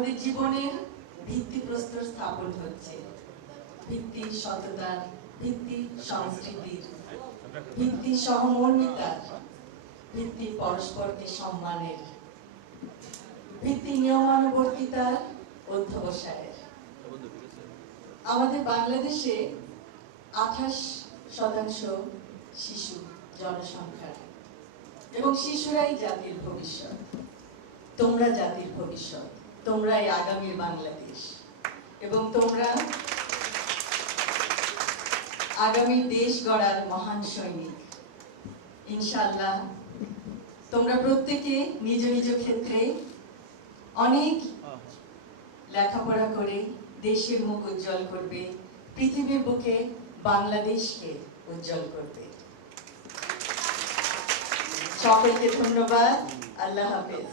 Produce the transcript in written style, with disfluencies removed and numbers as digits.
আমাদের জীবনের ভিত্তিপ্রস্তর স্থাপন হচ্ছে। ভিত্তি সততার, ভিত্তি সংস্কৃতির, ভিত্তি সহমর্মিতার, ভিত্তি পরস্পরকে সম্মানের, ভিত্তি নিয়মানুবর্তিতার, অধ্যবসায়ের। আমাদের বাংলাদেশে 28% শিশু জনসংখ্যার, এবং শিশুরাই জাতির ভবিষ্যৎ। তোমরা জাতির ভবিষ্যৎ, তোমরাই আগামীর বাংলাদেশ, এবং তোমরা আগামী দেশ গড়ার মহান সৈনিক। ইনশাআল্লাহ তোমরা প্রত্যেকে নিজ নিজ ক্ষেত্রে অনেক লেখাপড়া করে দেশের মুখ উজ্জ্বল করবে, পৃথিবীর বুকে বাংলাদেশকে উজ্জ্বল করবে। সকলকে ধন্যবাদ। আল্লাহ হাফেজ।